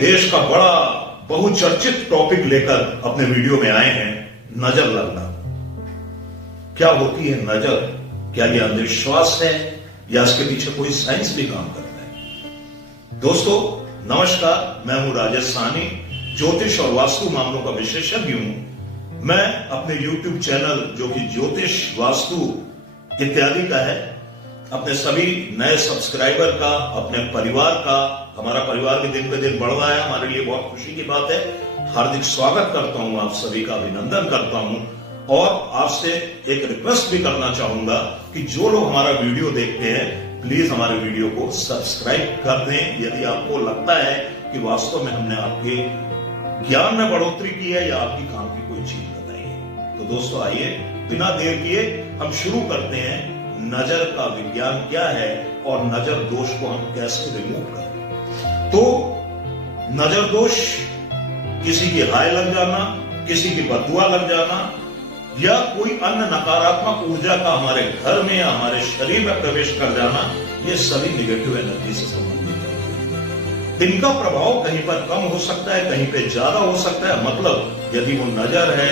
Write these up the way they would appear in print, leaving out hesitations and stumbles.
देश का बड़ा बहुचर्चित टॉपिक लेकर अपने वीडियो में आए हैं, नजर लगना। क्या होती है नजर? क्या यह अंधविश्वास है या इसके पीछे कोई साइंस भी काम करता है? दोस्तों नमस्कार, मैं हूं राजेश साहनी, ज्योतिष और वास्तु मामलों का विशेषज्ञ हूं। मैं अपने YouTube चैनल जो कि ज्योतिष वास्तु इत्यादि का है, अपने सभी नए सब्सक्राइबर का, अपने परिवार का, हमारा परिवार भी दिन पे दिन बढ़ रहा है, हमारे लिए बहुत खुशी की बात है। हार्दिक स्वागत करता हूं, आप सभी का अभिनंदन करता हूं और आपसे एक रिक्वेस्ट भी करना चाहूंगा कि जो लोग हमारा वीडियो देखते हैं प्लीज हमारे वीडियो को सब्सक्राइब कर दें यदि आपको लगता है कि वास्तव में हमने आपके ज्ञान में बढ़ोतरी की है या आपकी काम की कोई चीज बताई है। तो दोस्तों आइए बिना देर किए हम शुरू करते हैं। नजर का विज्ञान क्या है और नजर दोष को हम कैसे रिमूव करें। तो नजर दोष किसी की हाय लग जाना, किसी की बददुआ लग जाना या कोई अन्य नकारात्मक ऊर्जा का हमारे घर में या हमारे शरीर में प्रवेश कर जाना, ये सभी निगेटिव एनर्जी से संबंधित है। इनका प्रभाव कहीं पर कम हो सकता है, कहीं पे ज्यादा हो सकता है। मतलब यदि वो नजर है,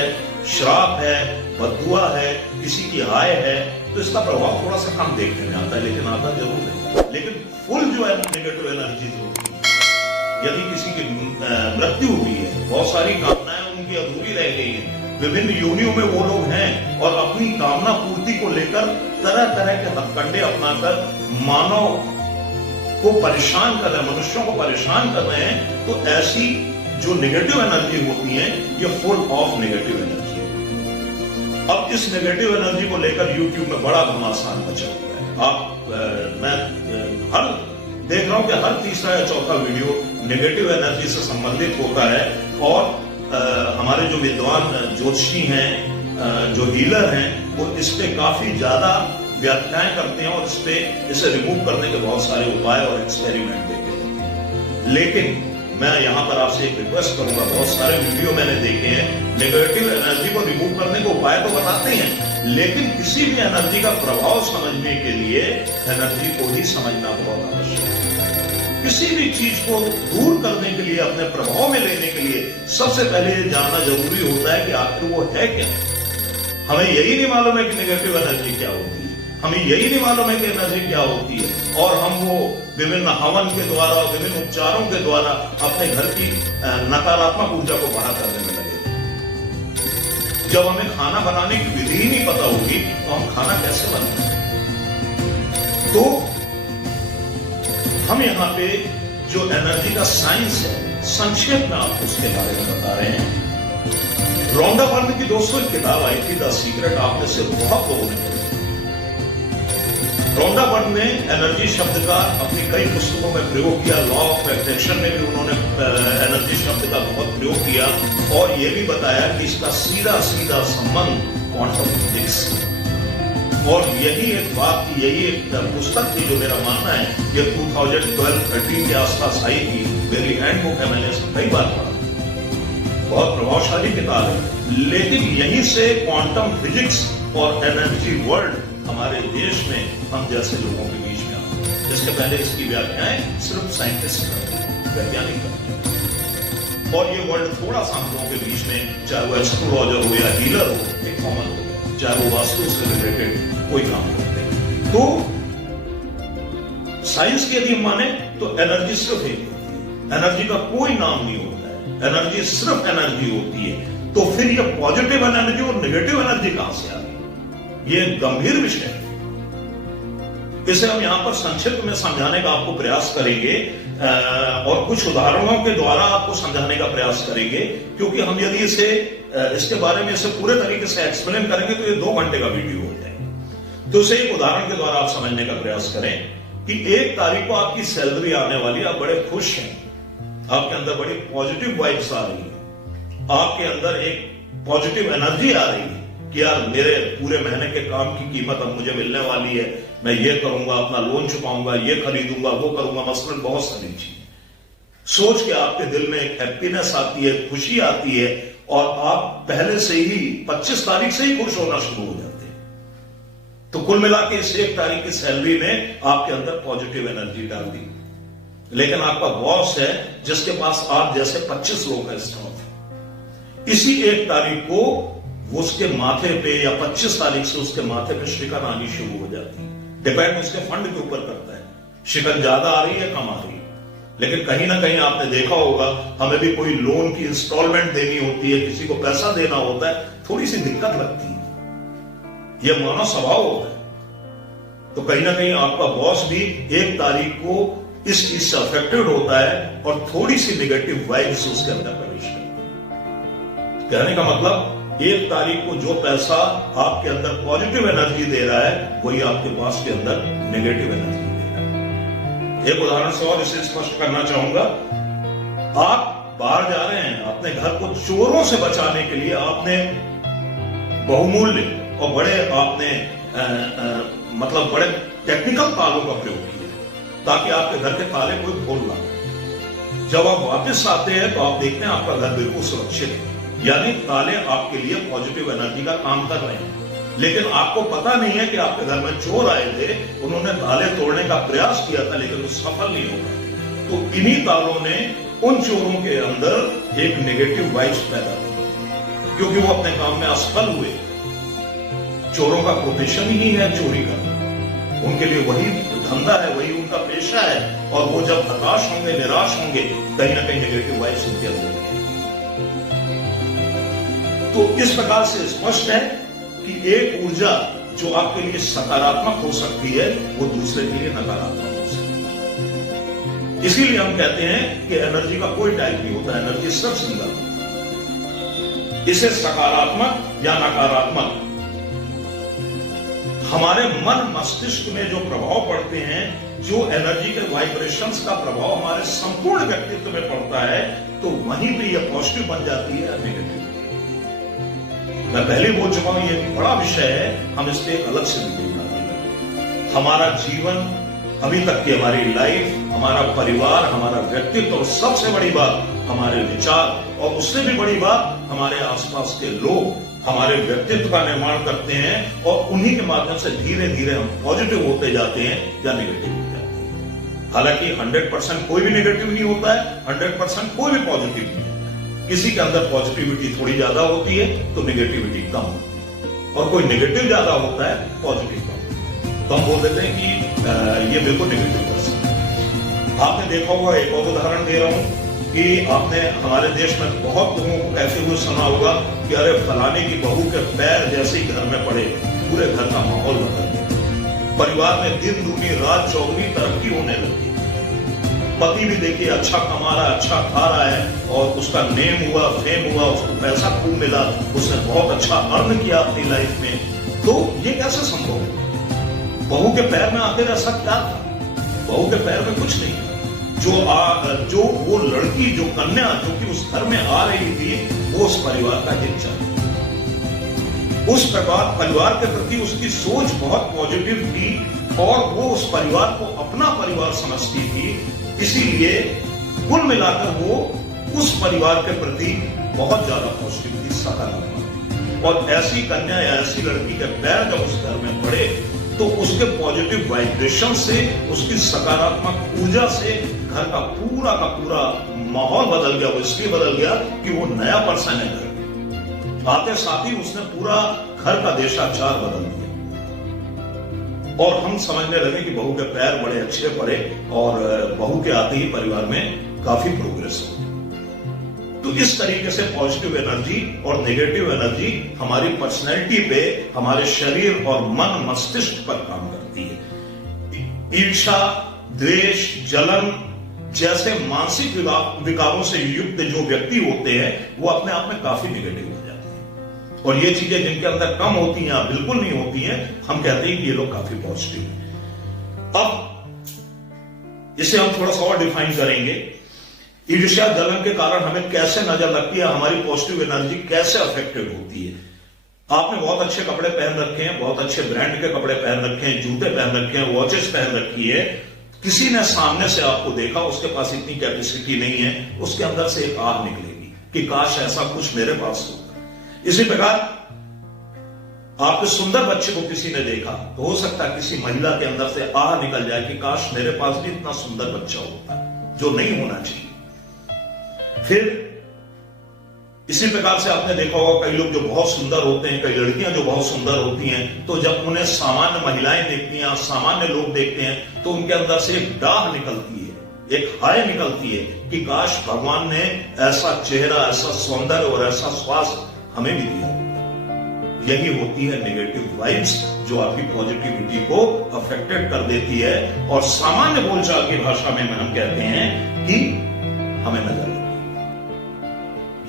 श्राप है, बददुआ है, किसी की हाय है, तो इसका प्रभाव थोड़ा सा कम देखने में आता है, लेकिन आता जरूर है। लेकिन फुल जो है नेगेटिव एनर्जी होती है, यदि किसी की मृत्यु हुई है, बहुत सारी कामनाएं उनकी अधूरी रह गई है, विभिन्न योनियों में वो लोग हैं और अपनी कामना पूर्ति को लेकर तरह तरह के हथकंडे अपनाकर मानव को परेशान कर रहे हैं, मनुष्यों को परेशान कर रहे हैं, तो ऐसी जो नेगेटिव एनर्जी होती है ये फुल ऑफ नेगेटिव एनर्जी। अब इस नेगेटिव एनर्जी को लेकर YouTube में बड़ा घमासान मचा हुआ है। मैं हर देख रहा हूं कि हर तीसरा या चौथा वीडियो नेगेटिव एनर्जी से संबंधित होता है और हमारे जो विद्वान ज्योतिषी हैं, जो हीलर हैं, वो इस पे काफी ज्यादा व्याख्याएं करते हैं और इसे रिमूव करने के बहुत सारे उपाय और एक्सपेरिमेंट देते हैं। लेकिन मैं यहां पर आपसे एक रिक्वेस्ट करूंगा, बहुत सारे वीडियो मैंने देखे हैं, नेगेटिव एनर्जी को रिमूव करने के उपाय तो बताते हैं, लेकिन किसी भी एनर्जी का प्रभाव समझने के लिए एनर्जी को ही समझना बहुत आवश्यक है। किसी भी चीज को दूर करने के लिए, अपने प्रभाव में लेने के लिए सबसे पहले ये जानना जरूरी होता है कि आखिर वो है क्या। हमें यही नहीं मालूम है कि नेगेटिव एनर्जी क्या होती है, हमें यही नहीं मालूम है कि एनर्जी क्या होती है, और हम वो विभिन्न हवन के द्वारा, विभिन्न उपचारों के द्वारा अपने घर की नकारात्मक ऊर्जा को बाहर करने में लगे। जब हमें खाना बनाने की विधि ही नहीं पता होगी तो हम खाना कैसे बनाएंगे? तो हम यहाँ पे जो एनर्जी का साइंस है, संक्षेप में आपको उसके बारे में बता रहे हैं। रोंडा बर्न की दोस्तों एक किताब आई थी, द सीक्रेट, आप में से बहुत लोगों ने पढ़ी। रोंडा बर्न ने एनर्जी शब्द का अपनी कई पुस्तकों में प्रयोग किया, लॉ ऑफ अट्रैक्शन में भी उन्होंने एनर्जी शब्द का बहुत प्रयोग किया और यह भी बताया कि इसका सीधा सीधा संबंध क्वांटम फिजिक्स। और यही एक बात थी, यही एक पुस्तक थी जो मेरा मानना है ये 2012-13 के आसपास आई थी। मेरी हैंड बुक है, मैंने इसे कई बार पढ़ा, बहुत प्रभावशाली किताब है। लेकिन यहीं से क्वांटम फिजिक्स और एनर्जी वर्ल्ड हमारे देश में हम जैसे लोगों के बीच में आते हैं। इसके पहले इसकी व्याख्याएं सिर्फ साइंटिस्ट करते हैं, वैज्ञानिक करते हैं, और ये वर्ल्ड थोड़ा सा हम लोगों के बीच में, चाहे वो एस्ट्रोलॉजर हो या हीलर हो, एक कॉमन हो गया, चाहे वो वास्तु से रिलेटेड कोई काम करते हैं। तो साइंस की यदि माने तो एनर्जी सिर्फ एक होती है, एनर्जी का कोई नाम नहीं होता है, एनर्जी सिर्फ एनर्जी होती है। तो फिर ये पॉजिटिव एनर्जी और नेगेटिव एनर्जी कहां से आ गई? ये गंभीर विषय है, इसे हम यहां पर संक्षिप्त में समझाने का आपको प्रयास करेंगे और कुछ उदाहरणों के द्वारा आपको समझाने का प्रयास करेंगे, क्योंकि हम यदि इसके बारे में इसे पूरे तरीके से एक्सप्लेन करेंगे तो ये 2 घंटे का वीडियो हो जाएगा। तो इसे एक उदाहरण के द्वारा आप समझने का प्रयास करें कि 1 तारीख को आपकी सैलरी आने वाली, आप बड़े खुश हैं, आपके अंदर बड़ी पॉजिटिव वाइब्स आ रही है, आपके अंदर एक पॉजिटिव एनर्जी आ रही है कि यार मेरे पूरे महीने के काम की कीमत अब मुझे मिलने वाली है, मैं ये करूंगा, अपना लोन चुकाऊंगा, ये खरीदूंगा, वो करूंगा, मसलन बहुत सारी चीजें सोच के आपके दिल में एक हैप्पीनेस आती है, खुशी आती है और आप पहले से ही 25 तारीख से ही खुश होना शुरू हो जाते हैं। तो कुल मिला के इस 1 तारीख की सैलरी ने आपके अंदर पॉजिटिव एनर्जी डाल दी। लेकिन आपका बॉस है जिसके पास आप जैसे 25 लोग हैं स्टाफ। इसी 1 तारीख को वो उसके माथे पे या 25 तारीख से उसके माथे पे शिकन आनी शुरू हो जाती है। डिपेंड उसके फंड के ऊपर करता है, शिकन ज्यादा आ रही है कम आ रही है। लेकिन कहीं ना कहीं आपने देखा होगा, हमें भी कोई लोन की इंस्टॉलमेंट देनी होती है, किसी को पैसा देना होता है, थोड़ी सी दिक्कत लगती है, यह मानव स्वभाव होता है। तो कहीं ना कहीं आपका बॉस भी 1 तारीख को इस चीज से अफेक्टेड होता है और थोड़ी सी नेगेटिव वाइब्स उसके अंदर प्रवेश करती है। कहने का मतलब 1 तारीख को जो पैसा आपके अंदर पॉजिटिव एनर्जी दे रहा है, वही आपके बॉस के अंदर नेगेटिव एनर्जी दे रहा है। एक उदाहरण से और इसे स्पष्ट करना चाहूंगा। आप बाहर जा रहे हैं, अपने घर को चोरों से बचाने के लिए आपने बहुमूल्य और बड़े आपने मतलब बड़े टेक्निकल तालों का प्रयोग किया ताकि आपके घर के ताले कोई खोल ना। जब आप वापस आते हैं तो आप देखते हैं आपका घर बिल्कुल सुरक्षित है, यानी ताले आपके लिए पॉजिटिव एनर्जी का काम कर रहे हैं। लेकिन आपको पता नहीं है कि आपके घर में चोर आए थे, उन्होंने ताले तोड़ने का प्रयास किया था लेकिन वो सफल नहीं हो पाए। तो इन्हीं तालों ने उन चोरों के अंदर एक नेगेटिव वाइब्स पैदा की, क्योंकि वो अपने काम में असफल हुए। चोरों का प्रोफेशन ही है चोरी करना, उनके लिए वही धंधा है, वही उनका पेशा है। और वो जब हताश होंगे, निराश होंगे, कहीं ना कहीं नेगेटिव वाइब्स उनके अंदर। तो इस प्रकार से स्पष्ट है कि एक ऊर्जा जो आपके लिए सकारात्मक हो सकती है, वो दूसरे के लिए नकारात्मक हो सकती है। इसीलिए हम कहते हैं कि एनर्जी का कोई टाइप नहीं होता, एनर्जी सिर्फ सिंगल होता है। इसे सकारात्मक या नकारात्मक हमारे मन मस्तिष्क में जो प्रभाव पड़ते हैं, जो एनर्जी के वाइब्रेशंस का प्रभाव हमारे संपूर्ण व्यक्तित्व में पड़ता है, तो वहीं पे यह पॉजिटिव बन जाती है या नेगेटिव। मैं पहले बोल चुका हूं, ये बड़ा विषय है, हम इस पे एक अलग से वीडियो बनाएंगे। हमारा जीवन, अभी तक की हमारी लाइफ, हमारा परिवार, हमारा व्यक्तित्व और सबसे बड़ी बात हमारे विचार, और उससे भी बड़ी बात हमारे आसपास के लोग हमारे व्यक्तित्व का निर्माण करते हैं। और उन्हीं के माध्यम से धीरे धीरे हम पॉजिटिव होते जाते हैं या नेगेटिव हो जाते हैं। हालांकि 100% कोई भी नेगेटिव नहीं होता है, 100% कोई भी पॉजिटिव नहीं होता है। किसी के अंदर पॉजिटिविटी थोड़ी ज्यादा होती है तो नेगेटिविटी कम होती है, और कोई नेगेटिव ज्यादा होता है, पॉजिटिव कम। तो हम बोल देते हैं कि ये बिल्कुल नेगेटिव पर्सन। आपने देखा होगा, एक और उदाहरण दे रहा हूं कि आपने हमारे देश में बहुत लोगों को कहते हुए सुना होगा कि अरे फलाने की बहू के पैर जैसे ही घर में पड़े, पूरे घर का माहौल बदल गया। परिवार में दिन दूनी रात चौगुनी तरक्की होने लगी। पति भी देखिए अच्छा कमा रहा है, अच्छा खा रहा है, और उसका नेम हुआ, फेम हुआ, उसको पैसा खूब मिला, उसने बहुत अच्छा अर्न किया अपनी लाइफ में। तो ये कैसे संभव है? बहू के पैर में आखिर ऐसा क्या था? बहू के पैर में कुछ नहीं। जो वो लड़की, जो कन्या जो कि उस घर में आ रही थी, वो उस परिवार का हित चाहती। उस प्रकार परिवार के प्रति उसकी सोच बहुत पॉजिटिव थी और वो उस परिवार को अपना परिवार समझती थी। इसीलिए कुल मिलाकर वो उस परिवार के प्रति बहुत ज्यादा पॉजिटिव थी, सकारात्मक। और ऐसी कन्या या ऐसी लड़की के पैर जब उस घर में पड़े तो उसके पॉजिटिव वाइब्रेशन से, उसकी सकारात्मक ऊर्जा से घर का पूरा माहौल बदल गया। वो इसलिए बदल गया कि वो नया पर्सन है घर में। आते साथ ही उसने पूरा घर का देशाचार बदल दिया। और हम समझने लगे कि बहू के पैर बड़े अच्छे पड़े और बहू के आते ही परिवार में काफी प्रोग्रेस हो। तो इस तरीके से पॉजिटिव एनर्जी और नेगेटिव एनर्जी हमारी पर्सनैलिटी पे, हमारे शरीर और मन मस्तिष्क पर काम करती है। ईर्ष्या, द्वेष, जलन जैसे मानसिक विकारों से युक्त जो व्यक्ति होते हैं, वो अपने आप में काफी नेगेटिव हो जाते हैं। और ये चीजें जिनके अंदर कम होती हैं, बिल्कुल नहीं होती हैं, हम कहते हैं कि ये लोग काफी पॉजिटिव हैं। अब इसे हम थोड़ा सा और डिफाइन करेंगे। ईर्ष्या, जलन के कारण हमें कैसे नजर लगती है, हमारी पॉजिटिव एनर्जी कैसे अफेक्टेड होती है। आपने बहुत अच्छे कपड़े पहन रखे हैं, बहुत अच्छे ब्रांड के कपड़े पहन रखे हैं, जूते पहन रखे हैं, वॉचेस पहन रखी है। किसी ने सामने से आपको देखा, उसके पास इतनी कैपेसिटी नहीं है, उसके अंदर से एक आह निकलेगी कि काश ऐसा कुछ मेरे पास होता। इसी प्रकार आपके सुंदर बच्चे को किसी ने देखा तो हो सकता है किसी महिला के अंदर से आह निकल जाए कि काश मेरे पास भी इतना सुंदर बच्चा होता। जो नहीं होना चाहिए। फिर इसी प्रकार से आपने देखा होगा कई लोग जो बहुत सुंदर होते हैं, कई लड़कियां जो बहुत सुंदर होती हैं, तो जब उन्हें सामान्य महिलाएं देखती हैं, सामान्य लोग देखते हैं, तो उनके अंदर से एक डाह निकलती है, एक हाय निकलती है कि काश भगवान ने ऐसा चेहरा, ऐसा सौंदर्य और ऐसा स्वास्थ्य हमें भी दिया। यही होती है नेगेटिव वाइब्स जो आपकी पॉजिटिविटी को अफेक्टेड कर देती है। और सामान्य बोलचाल की भाषा में हम कहते हैं कि हमें नजर लगी,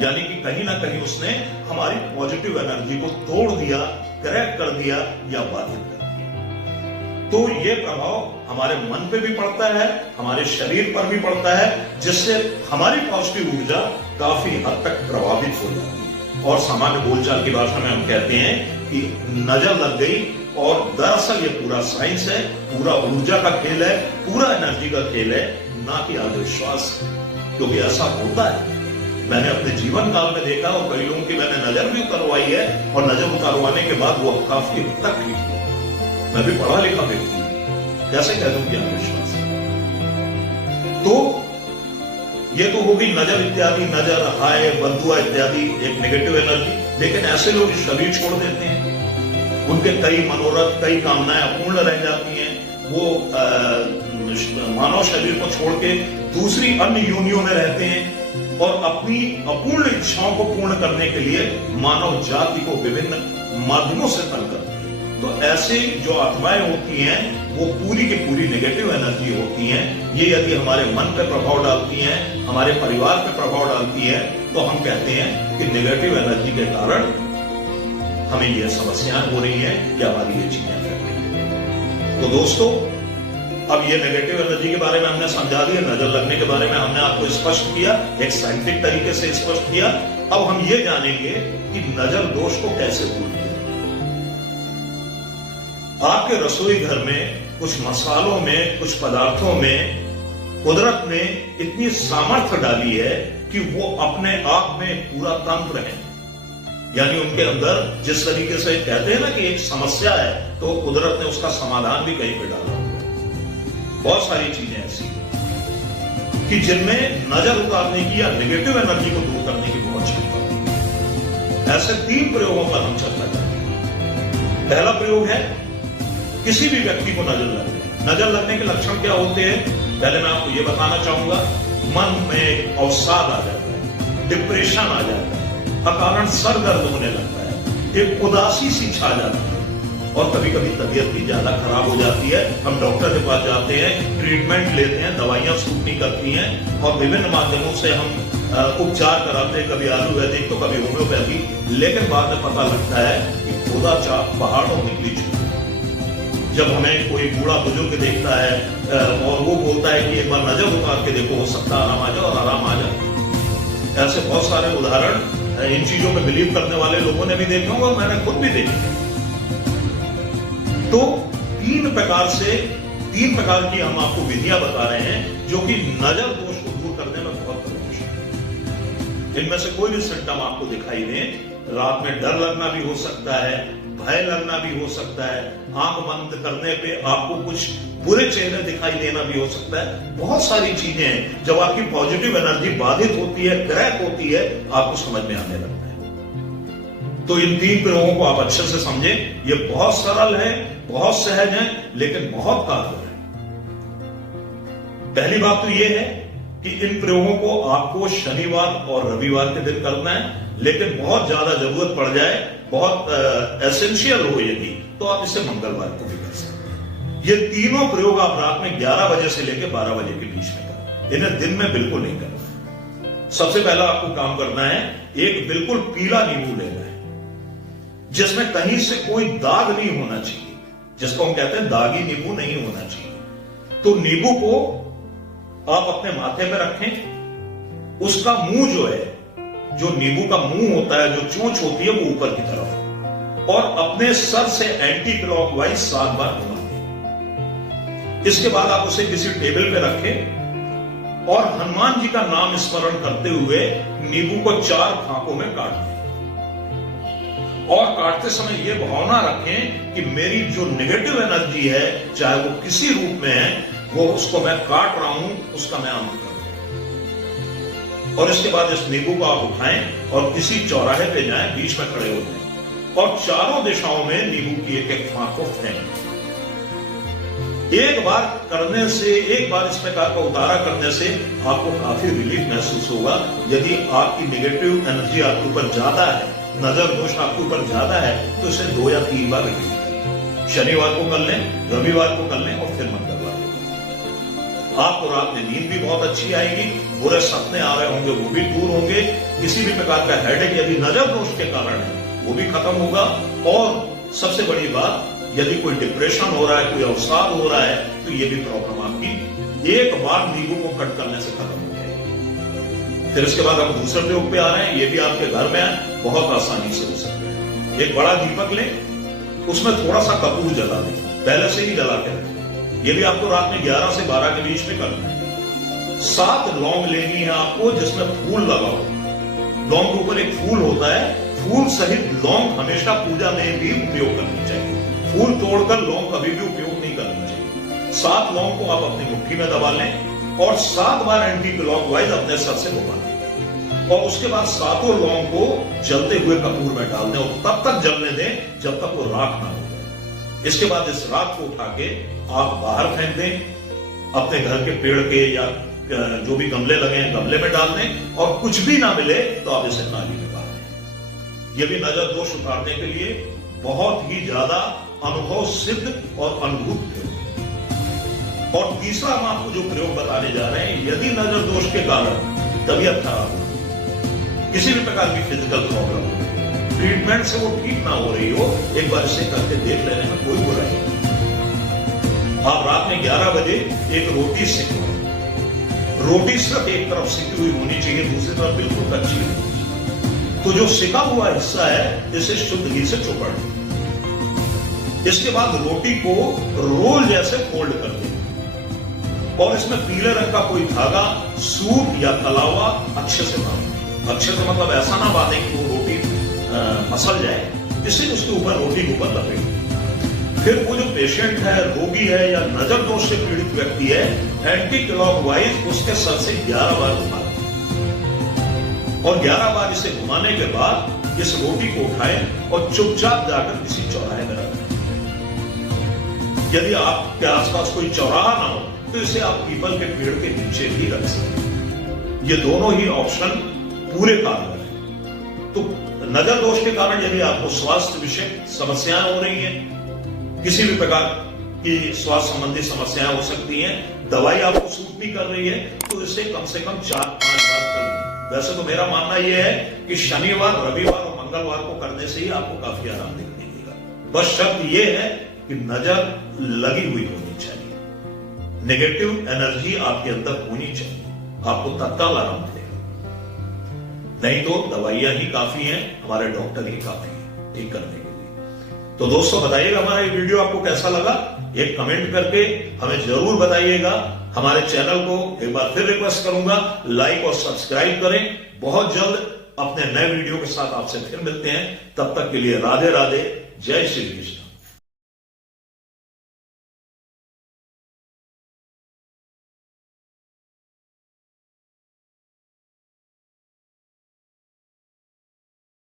यानी कि कहीं ना कहीं उसने हमारी पॉजिटिव एनर्जी को तोड़ दिया, क्रैक कर दिया या बाधित कर दिया। तो ये प्रभाव हमारे मन पे भी पड़ता है, हमारे शरीर पर भी पड़ता है, जिससे हमारी पॉजिटिव ऊर्जा काफी हद तक प्रभावित हो जाती है। और सामान्य बोलचाल की भाषा में हम कहते हैं कि नजर लग गई। और दरअसल ये पूरा साइंस है, पूरा ऊर्जा का खेल है, पूरा एनर्जी का खेल है, ना कि अंधविश्वास, क्योंकि ऐसा होता है। मैंने अपने जीवन काल में देखा और कई लोगों की मैंने नजर भी उतरवाई है, और नजर उतरवाने के बाद वो काफी हद तक ठीक हुआ। मैं भी पढ़ा लिखा व्यक्ति हूं, कैसे कह दूं कि अंधविश्वास। तो ये तो होगी नजर इत्यादि, नजर, हाय, बंधुआ इत्यादि, एक नेगेटिव एनर्जी। लेकिन ऐसे लोग शरीर छोड़ देते हैं, उनके कई मनोरथ, कई कामनाएं अपूर्ण रह जाती हैं। वो मानव शरीर को छोड़ के दूसरी अन्य योनियों में रहते हैं और अपनी अपूर्ण इच्छाओं को पूर्ण करने के लिए मानव जाति को विभिन्न माध्यमों से तंग करते हैं। तो ऐसे जो आत्माएं होती हैं वो पूरी की पूरी नेगेटिव एनर्जी होती हैं। ये यदि हमारे मन पे प्रभाव डालती हैं, हमारे परिवार पे प्रभाव डालती है, तो हम कहते हैं कि नेगेटिव एनर्जी के कारण हमें ये समस्याएं हो रही हैं या हमारी ये चीजें अफेक्ट हैं। तो दोस्तों, अब ये नेगेटिव एनर्जी के बारे में हमने समझा दिया, नजर लगने के बारे में हमने आपको स्पष्ट किया, एक साइंटिफिक तरीके से स्पष्ट किया। अब हम ये जानेंगे कि नजर दोष को कैसे दूर किया। आपके रसोई घर में कुछ मसालों में, कुछ पदार्थों में कुदरत ने इतनी सामर्थ्य डाली है कि वो अपने आप में पूरा तंत्र है। यानी उनके अंदर जिस तरीके से कहते हैं ना कि एक समस्या है, तो कुदरत ने उसका समाधान भी कहीं पे डाला। बहुत सारी चीजें ऐसी कि जिनमें नजर उतारने की या नेगेटिव एनर्जी को दूर करने की बहुत क्षमता है। ऐसे 3 प्रयोगों पर हम चर्चा करेंगे। पहला प्रयोग है किसी भी व्यक्ति को नजर लगे। नजर लगने के लक्षण क्या होते हैं, पहले मैं आपको यह बताना चाहूंगा। मन में अवसाद आ जाता है, डिप्रेशन आ जाता है, अकारण सर दर्द होने लगता है, एक उदासी सी छा जाती है, और कभी कभी तबीयत भी ज्यादा खराब हो जाती है। हम डॉक्टर के पास जाते हैं, ट्रीटमेंट लेते हैं, दवाइयां सूट नहीं करती हैं, और विभिन्न माध्यमों से हम उपचार कराते हैं, कभी आयुर्वेदिक तो कभी होम्योपैथी। लेकिन बाद में पता लगता है कि खुदा चाप पहाड़ों निकली चुकी। जब हमें कोई बूढ़ा बुजुर्ग देखता है और वो बोलता है कि एक बार नजर उतार के देखो, हो सकता है आराम आ जाए, और आराम आ जाए। ऐसे बहुत सारे उदाहरण इन चीजों में बिलीव करने वाले लोगों ने भी देखे होंगे और मैंने खुद भी देखे। तो 3 प्रकार की हम आपको विधियां बता रहे हैं जो कि नजर दोष को दूर करने में बहुत प्रभावशाली है। इनमें से कोई भी सिम्टम आपको दिखाई दे, रात में डर लगना भी हो सकता है, भय लगना भी हो सकता है, आंख बंद करने पे आपको कुछ बुरे चेहरे दिखाई देना भी हो सकता है। बहुत सारी चीजें हैं। जब आपकी पॉजिटिव एनर्जी बाधित होती है, क्रैक होती है, आपको समझ में आने लगता है। तो इन 3 प्रयोगों को आप अच्छे से समझें। ये बहुत सरल है, बहुत सहज है, लेकिन बहुत कारगर है। पहली बात तो यह है कि इन प्रयोगों को आपको शनिवार और रविवार के दिन करना है। लेकिन बहुत ज्यादा जरूरत पड़ जाए, बहुत एसेंशियल हो यदि, तो आप इसे मंगलवार को भी कर सकते हैं। ये तीनों प्रयोग आप रात में 11 बजे से लेकर 12 बजे के बीच में करें। इन्हें दिन में बिल्कुल नहीं करना है। सबसे पहला आपको काम करना है, एक बिल्कुल पीला नींबू लेना है, जिसमें कहीं से कोई दाग नहीं होना चाहिए, जिसको हम कहते हैं दागी नींबू नहीं होना चाहिए। तो नींबू को आप अपने माथे पे रखें। उसका मुंह जो है, जो नींबू का मुंह होता है, जो चोंच होती है, वो ऊपर की तरफ, और अपने सर से एंटी क्लॉकवाइज 7 बार घुमाएं। इसके बाद आप उसे किसी टेबल पे रखें और हनुमान जी का नाम स्मरण करते हुए नींबू को 4 फांकों में काट दें। और काटते समय यह भावना रखें कि मेरी जो नेगेटिव एनर्जी है, चाहे वो किसी रूप में है, वो उसको मैं काट रहा हूं, उसका मैं अंत करूं। और इसके बाद इस नींबू को आप उठाएं और किसी चौराहे पे जाएं, बीच में खड़े हो जाएं और चारों दिशाओं में नींबू की एक एक फांक को फेंक। एक बार करने से, एक बार इस प्रकार का उतारा करने से आपको काफी रिलीफ महसूस होगा। यदि आपकी नेगेटिव एनर्जी आपके ऊपर ज्यादा है, नजर दोष आपके ऊपर ज्यादा है, तो इसे 2 या 3 बार रिपीट करें। शनिवार को कर लें, रविवार को कर लें और फिर मंगलवार को कर लें। आपको रात में नींद भी बहुत अच्छी आएगी, बुरे सपने आ रहे होंगे वो भी दूर होंगे, किसी भी प्रकार का हेडेक यदि नजर दोष के कारण है वो भी खत्म होगा। और सबसे बड़ी बात, यदि कोई डिप्रेशन हो रहा है, कोई अवसाद हो रहा है, तो ये भी प्रॉब्लम आपकी एक बार नींबू को कट करने से खत्म हो जाएगी। फिर इसके बाद हम दूसरे प्रयोग पे आ रहे हैं, ये भी आपके घर में बहुत आसानी से हो सकता है। एक बड़ा दीपक लें, उसमें थोड़ा सा कपूर जला दें, पहले से ही जला के रखें। ये भी आपको रात में 11 से 12 के बीच में करना है। 7 लौंग लेनी है आपको जिसमें फूल लगा हो। लौंग के ऊपर एक फूल होता है, फूल सहित लौंग हमेशा पूजा में भी उपयोग करनी चाहिए। फूल तोड़कर लौंग कभी भी उपयोग नहीं करना चाहिए। 7 लौंग को आप अपनी मुट्ठी में दबा लें और 7 बार एंटी क्लॉकवाइज अपने सर से घुमा दें और उसके बाद 7 लौंग को जलते हुए कपूर में डाल दें और तब तक जलने दें जब तक वो राख ना हो जाए। इसके बाद इस राख को उठा के आप बाहर फेंक दें, अपने घर के पेड़ के या जो भी गमले लगे हैं गमले में डाल दें और कुछ भी ना मिले तो आप इसे नाली में डाल दें। यह भी नजर दोष उतारने के लिए बहुत ही ज्यादा अनुभव सिद्ध और अनुभूत प्रयोग। और तीसरा हम आपको जो प्रयोग बताने जा रहे हैं, यदि नजर दोष के कारण तबीयत खराब हो, किसी भी प्रकार की फिजिकल प्रॉब्लम हो, ट्रीटमेंट से वो ठीक ना हो रही हो, एक बार इसे करके देख लेने में कोई बुराई नहीं। आप रात में 11 बजे एक रोटी सेको। रोटी सिर्फ एक तरफ सिकी हुई होनी चाहिए, दूसरी तरफ बिल्कुल कच्ची होनी चाहिए। तो जो सिका हुआ हिस्सा है इसे शुद्ध घी से चौपड़ दें। इसके बाद रोटी को रोल जैसे फोल्ड कर दें और इसमें पीले रंग का कोई धागा, सूत या तलावा अच्छे से बांधें। अच्छे से मतलब ऐसा ना बांधें कि वो रोटी मसल जाए, इससे उसके ऊपर रोटी के ऊपर लपेटें। फिर वो जो पेशेंट है, रोगी है या नजर दोष से पीड़ित व्यक्ति है, एंटी क्लॉकवाइज उसके सर से 11 बार घुमा दें और 11 बार इसे घुमाने के बाद इस रोटी को उठाएं और चुपचाप जाकर किसी चौराहे में रखें। यदि आपके आसपास कोई चौराहा ना हो तो इसे आप पीपल के पेड़ के नीचे भी रख सकते हैं। ये दोनों ही ऑप्शन पूरे कारगर हैं। तो नजर दोष के कारण यदि आपको स्वास्थ्य विषय समस्याएं हो रही हैं, किसी भी प्रकार की स्वास्थ्य संबंधी समस्याएं हो सकती हैं, दवाई आपको सूट नहीं कर रही है, तो इसे कम से कम 4-5 बार कर लें। वैसे तो मेरा मानना यह है कि शनिवार, रविवार और मंगलवार को करने से ही आपको काफी आराम दिखाई देगा। बस शर्त यह है कि नजर लगी हुई होनी चाहिए, नेगेटिव एनर्जी आपके अंदर होनी चाहिए, आपको तत्काल आराम मिलेगा। नहीं तो दवाइयां ही काफी हैं, हमारे डॉक्टर ही काफी हैं ठीक करने के लिए। तो दोस्तों बताइएगा हमारा ये वीडियो आपको कैसा लगा, एक कमेंट करके हमें जरूर बताइएगा। हमारे चैनल को एक बार फिर रिक्वेस्ट करूंगा, लाइक और सब्सक्राइब करें। बहुत जल्द अपने नए वीडियो के साथ आपसे फिर मिलते हैं, तब तक के लिए राधे राधे, जय श्री कृष्ण।